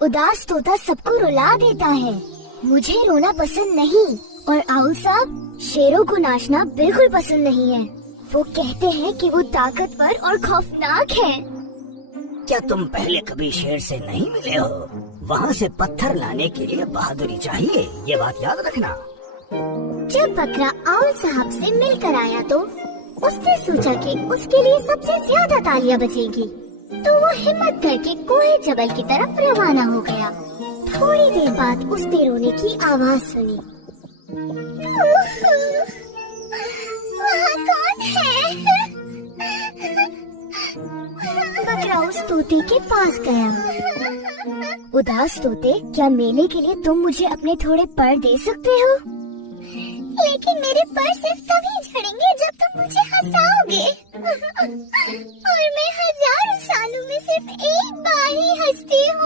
उदास तोता सबको रुला देता है। मुझे रोना पसंद नहीं और आउल साहब शेरों को नाचना बिल्कुल पसंद नहीं है। वो कहते हैं कि वो ताकतवर और खौफनाक है। क्या तुम पहले कभी शेर से नहीं मिले हो? वहाँ से पत्थर लाने के लिए बहादुरी चाहिए, ये बात याद रखना। जब बकरा आउल साहब से मिलकर आया तो उसने सोचा कि उसके लिए सबसे ज्यादा तालियां बजेगी, तो वो हिम्मत करके कोहे जबल की तरफ रवाना हो गया। थोड़ी देर बाद उसने रोने की आवाज सुनी। वहाँ कौन है? बकरा उस तोते के पास गया। उदास तोते, क्या मेले के लिए तुम मुझे अपने थोड़े पर दे सकते हो? लेकिन मेरे पर सिर्फ तभी झड़ेंगे जब तुम मुझे हंसाओगे। और मैं हजारों सालों में सिर्फ एक बार ही हंसती हूँ।